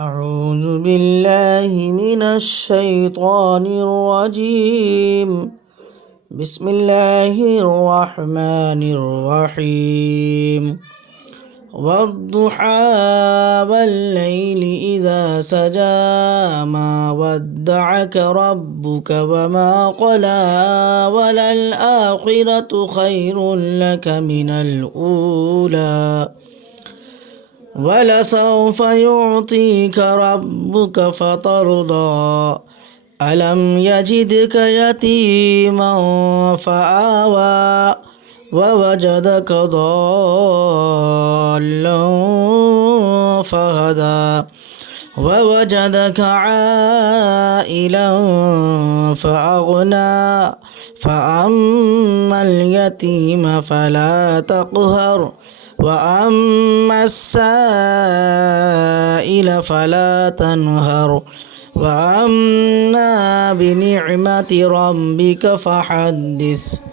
أعوذ بالله من الشيطان الرجيم. بسم الله الرحمن الرحيم. والضحى والليل إذا سجى ما ودعك ربك وما قلى وللآخرة خير لك من الأولى ولسوف يعطيك ربك فترضى ألم يجدك يتيما فآوى ووجدك ضالا فهدى ووجدك عائلا فأغنى فأما اليتيم فلا تقهر وأما السائل فلا تنهر وأما بنعمة ربك فحدث.